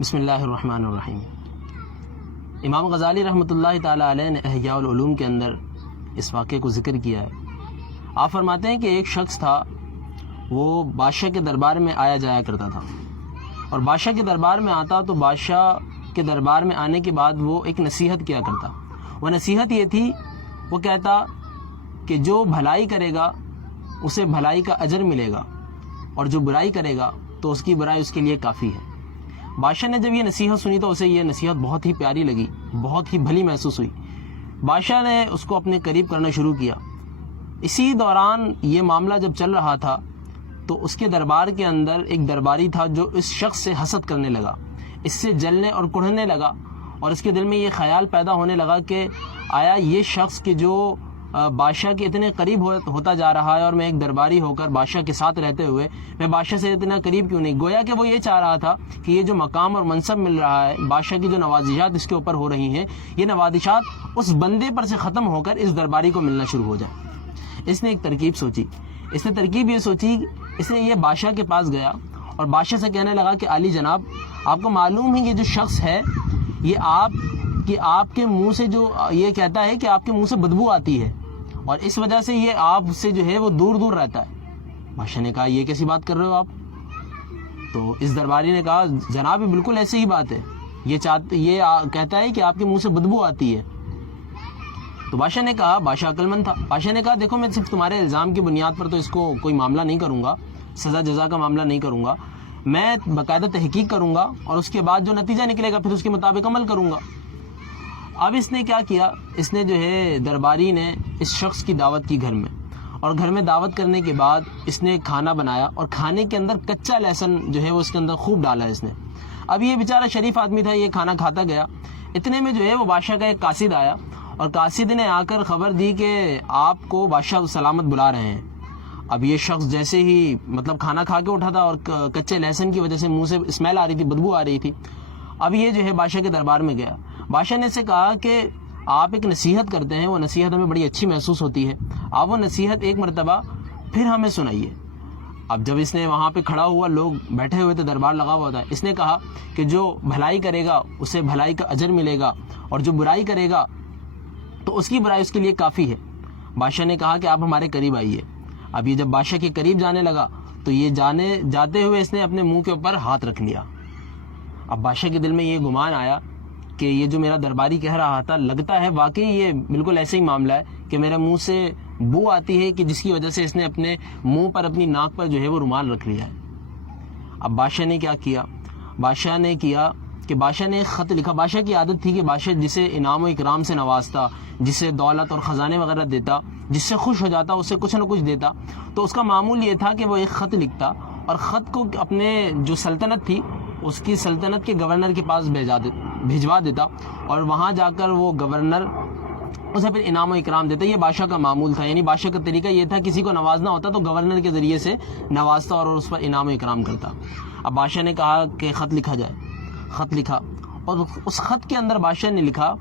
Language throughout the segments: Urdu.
بسم اللہ الرحمن الرحیم۔ امام غزالی رحمۃ اللہ تعالیٰ علیہ نے احیاء العلوم کے اندر اس واقعے کو ذکر کیا ہے۔ آپ فرماتے ہیں کہ ایک شخص تھا، وہ بادشاہ کے دربار میں آیا جایا کرتا تھا، اور بادشاہ کے دربار میں آتا تو بادشاہ کے دربار میں آنے کے بعد وہ ایک نصیحت کیا کرتا۔ وہ نصیحت یہ تھی، وہ کہتا کہ جو بھلائی کرے گا اسے بھلائی کا اجر ملے گا، اور جو برائی کرے گا تو اس کی برائی اس کے لیے کافی ہے۔ بادشاہ نے جب یہ نصیحت سنی تو اسے یہ نصیحت بہت ہی پیاری لگی، بہت ہی بھلی محسوس ہوئی۔ بادشاہ نے اس کو اپنے قریب کرنا شروع کیا۔ اسی دوران یہ معاملہ جب چل رہا تھا تو اس کے دربار کے اندر ایک درباری تھا جو اس شخص سے حسد کرنے لگا، اس سے جلنے اور کڑھنے لگا، اور اس کے دل میں یہ خیال پیدا ہونے لگا کہ آیا یہ شخص کہ جو بادشاہ کے اتنے قریب ہوتا جا رہا ہے، اور میں ایک درباری ہو کر بادشاہ کے ساتھ رہتے ہوئے میں بادشاہ سے اتنا قریب کیوں نہیں؟ گویا کہ وہ یہ چاہ رہا تھا کہ یہ جو مقام اور منصب مل رہا ہے، بادشاہ کی جو نوازشات اس کے اوپر ہو رہی ہیں، یہ نوازشات اس بندے پر سے ختم ہو کر اس درباری کو ملنا شروع ہو جائے۔ اس نے ایک ترکیب سوچی۔ اس نے ترکیب یہ سوچی، اس نے یہ بادشاہ کے پاس گیا اور بادشاہ سے کہنے لگا کہ عالی جناب، آپ کو معلوم ہے یہ جو شخص ہے یہ آپ کے منہ سے جو یہ کہتا ہے کہ آپ کے منہ سے بدبو آتی ہے، اور اس وجہ سے یہ آپ سے جو ہے وہ دور دور رہتا ہے۔ بادشاہ نے کہا یہ کیسی بات کر رہے ہو آپ؟ تو اس درباری نے کہا جناب بالکل ایسی ہی بات ہے، یہ کہتا ہے کہ آپ کے منہ سے بدبو آتی ہے۔ تو بادشاہ نے کہا، بادشاہ عقل مند تھا، بادشاہ نے کہا دیکھو میں صرف تمہارے الزام کی بنیاد پر تو اس کو کوئی معاملہ نہیں کروں گا، سزا جزا کا معاملہ نہیں کروں گا، میں باقاعدہ تحقیق کروں گا اور اس کے بعد جو نتیجہ نکلے گا پھر اس کے مطابق عمل کروں گا۔ اب اس نے کیا کیا، اس نے جو ہے درباری نے اس شخص کی دعوت کی گھر میں، اور گھر میں دعوت کرنے کے بعد اس نے کھانا بنایا، اور کھانے کے اندر کچا لہسن جو ہے وہ اس کے اندر خوب ڈالا اس نے۔ اب یہ بیچارہ شریف آدمی تھا، یہ کھانا کھاتا گیا۔ اتنے میں جو ہے وہ بادشاہ کا ایک قاصد آیا، اور قاصد نے آ کر خبر دی کہ آپ کو بادشاہ سلامت بلا رہے ہیں۔ اب یہ شخص جیسے ہی کھانا کھا کے اٹھا تھا، اور کچے لہسن کی وجہ سے منہ سے اسمیل آ رہی تھی، بدبو آ رہی تھی۔ اب یہ جو ہے بادشاہ کے دربار میں گیا۔ بادشاہ نے سے کہا کہ آپ ایک نصیحت کرتے ہیں، وہ نصیحت ہمیں بڑی اچھی محسوس ہوتی ہے، آپ وہ نصیحت ایک مرتبہ پھر ہمیں سنائیے۔ اب جب اس نے وہاں پہ کھڑا ہوا، لوگ بیٹھے ہوئے تھے، دربار لگا ہوا تھا، اس نے کہا کہ جو بھلائی کرے گا اسے بھلائی کا اجر ملے گا، اور جو برائی کرے گا تو اس کی برائی اس کے لیے کافی ہے۔ بادشاہ نے کہا کہ آپ ہمارے قریب آئیے۔ اب یہ جب بادشاہ کے قریب جانے لگا تو یہ جاتے ہوئے اس نے اپنے منہ کے اوپر ہاتھ رکھ لیا۔ اب بادشاہ کے دل میں یہ گمان آیا کہ یہ جو میرا درباری کہہ رہا تھا، لگتا ہے واقعی یہ بالکل ایسا ہی معاملہ ہے کہ میرے منہ سے بو آتی ہے، کہ جس کی وجہ سے اس نے اپنے منہ پر، اپنی ناک پر جو ہے وہ رومال رکھ لیا ہے۔ اب بادشاہ نے کیا کیا؟ بادشاہ نے ایک خط لکھا۔ بادشاہ کی عادت تھی کہ بادشاہ جسے انعام و اکرام سے نوازتا، جسے دولت اور خزانے وغیرہ دیتا، جس سے خوش ہو جاتا، اسے کچھ نہ کچھ دیتا، تو اس کا معمول یہ تھا کہ وہ ایک خط لکھتا اور خط کو اپنے جو سلطنت تھی اس کی سلطنت کے گورنر کے پاس بھیجوا دیتا، اور وہاں جا کر وہ گورنر اسے پھر انعام و اکرام دیتا۔ یہ بادشاہ کا معمول تھا، یعنی بادشاہ کا طریقہ یہ تھا کسی کو نوازنا ہوتا تو گورنر کے ذریعے سے نوازتا اور اس پر انعام و اکرام کرتا۔ اب بادشاہ نے کہا کہ خط لکھا جائے۔ خط لکھا، اور اس خط کے اندر بادشاہ نے لکھا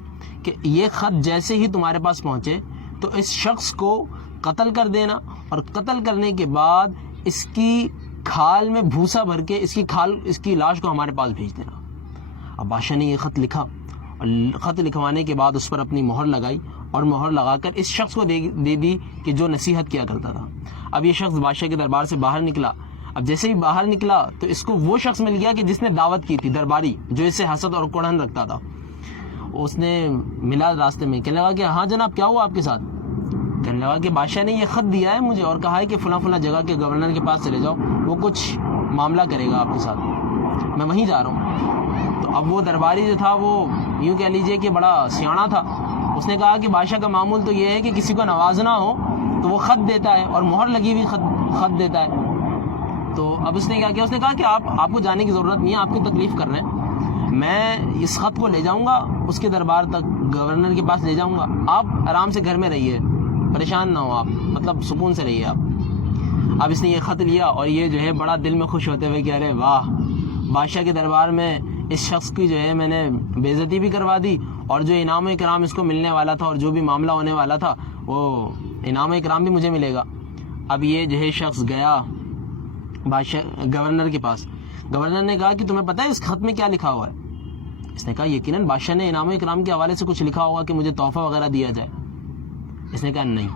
کہ یہ خط جیسے ہی تمہارے پاس پہنچے تو اس شخص کو قتل کر دینا، اور قتل کرنے کے بعد اس کی کھال میں بھوسا بھر کے اس کی لاش کو ہمارے پاس بھیج دینا۔ اب بادشاہ نے یہ خط لکھا، اور خط لکھوانے کے بعد اس پر اپنی مہر لگائی، اور مہر لگا کر اس شخص کو دے دی کہ جو نصیحت کیا کرتا تھا۔ اب یہ شخص بادشاہ کے دربار سے باہر نکلا۔ اب جیسے ہی باہر نکلا تو اس کو وہ شخص مل گیا کہ جس نے دعوت کی تھی، درباری جو اسے حسد اور کڑھن رکھتا تھا۔ اس نے ملا راستے میں، کہنے لگا کہ ہاں جناب کیا ہوا آپ کے ساتھ؟ کہنے لگا کہ بادشاہ نے یہ خط دیا ہے مجھے، اور کہا ہے کہ فلاں جگہ کے گورنر کے پاس چلے جاؤ، وہ کچھ معاملہ کرے گا آپ کے ساتھ، میں وہیں جا رہا ہوں۔ تو اب وہ درباری جو تھا وہ یوں کہہ لیجئے کہ بڑا سیاںا تھا۔ اس نے کہا کہ بادشاہ کا معمول تو یہ ہے کہ کسی کو نوازنا ہو تو وہ خط دیتا ہے، اور مہر لگی ہوئی خط دیتا ہے۔ تو اب اس نے کیا کیا؟ اس نے کہا کہ آپ کو جانے کی ضرورت نہیں ہے، آپ کو تکلیف کر رہے ہیں، میں اس خط کو لے جاؤں گا اس کے دربار تک، گورنر کے پاس لے جاؤں گا، آپ آرام سے گھر میں رہیے، پریشان نہ ہو آپ، مطلب سکون سے رہیے آپ۔ اب اس نے یہ خط لیا، اور یہ جو ہے بڑا دل میں خوش ہوتے ہوئے کہ ارے واہ، بادشاہ کے دربار میں اس شخص کی جو ہے میں نے بے عزتی بھی کروا دی، اور جو انعام و اکرام اس کو ملنے والا تھا اور جو بھی معاملہ ہونے والا تھا وہ انعام و اکرام بھی مجھے ملے گا۔ اب یہ جو ہے شخص گیا بادشاہ گورنر کے پاس، گورنر نے کہا کہ تمہیں پتہ ہے اس خط میں کیا لکھا ہوا ہے؟ اس نے کہا یقیناً بادشاہ نے انعام و اکرام کے حوالے سے کچھ لکھا ہوگا کہ مجھے تحفہ وغیرہ دیا جائے۔ اس نے کہا نہیں،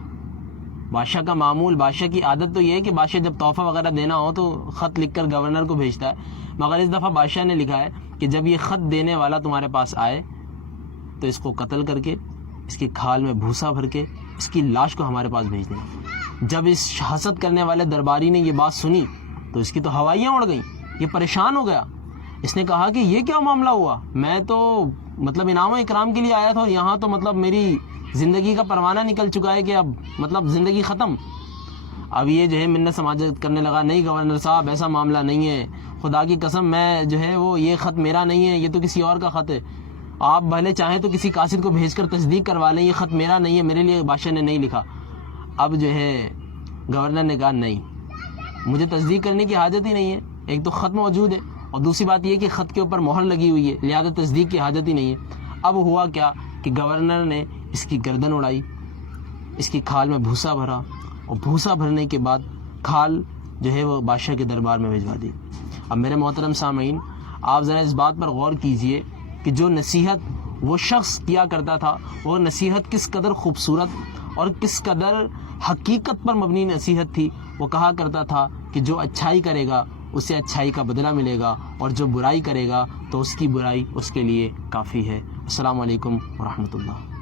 بادشاہ کا معمول، بادشاہ کی عادت تو یہ ہے کہ بادشاہ جب تحفہ وغیرہ دینا ہو تو خط لکھ کر گورنر کو بھیجتا ہے، مگر اس دفعہ بادشاہ نے لکھا ہے کہ جب یہ خط دینے والا تمہارے پاس آئے تو اس کو قتل کر کے، اس کی کھال میں بھوسا بھر کے، اس کی لاش کو ہمارے پاس بھیج دینا۔ جب اس حسد کرنے والے درباری نے یہ بات سنی تو اس کی تو ہوائیاں اڑ گئیں، یہ پریشان ہو گیا۔ اس نے کہا کہ یہ کیا معاملہ ہوا؟ میں تو مطلب انعام و اکرام کے لیے آیا تھا اور یہاں تو مطلب میری زندگی کا پروانہ نکل چکا ہے کہ اب مطلب زندگی ختم۔ اب یہ جو ہے منت سماجت کرنے لگا، نہیں گورنر صاحب ایسا معاملہ نہیں ہے، خدا کی قسم میں جو ہے وہ یہ خط میرا نہیں ہے، یہ تو کسی اور کا خط ہے، آپ بھلے چاہیں تو کسی قاصد کو بھیج کر تصدیق کروا لیں، یہ خط میرا نہیں ہے، میرے لیے بادشاہ نے نہیں لکھا۔ اب جو ہے گورنر نے کہا نہیں، مجھے تصدیق کرنے کی حاجت ہی نہیں ہے، ایک تو خط موجود ہے اور دوسری بات یہ کہ خط کے اوپر مہر لگی ہوئی ہے، لہذا تصدیق کی حاجت ہی نہیں ہے۔ اب ہوا کیا کہ گورنر نے اس کی گردن اڑائی، اس کی کھال میں بھوسا بھرا اور بھوسا بھرنے کے بعد کھال جو ہے وہ بادشاہ کے دربار میں بھجوا دی۔ اب میرے محترم سامعین، آپ ذرا اس بات پر غور کیجئے کہ جو نصیحت وہ شخص کیا کرتا تھا وہ نصیحت کس قدر خوبصورت اور کس قدر حقیقت پر مبنی نصیحت تھی۔ وہ کہا کرتا تھا کہ جو اچھائی کرے گا اسے اچھائی کا بدلہ ملے گا اور جو برائی کرے گا تو اس کی برائی اس کے لیے کافی ہے۔ السلام علیکم ورحمۃ اللہ۔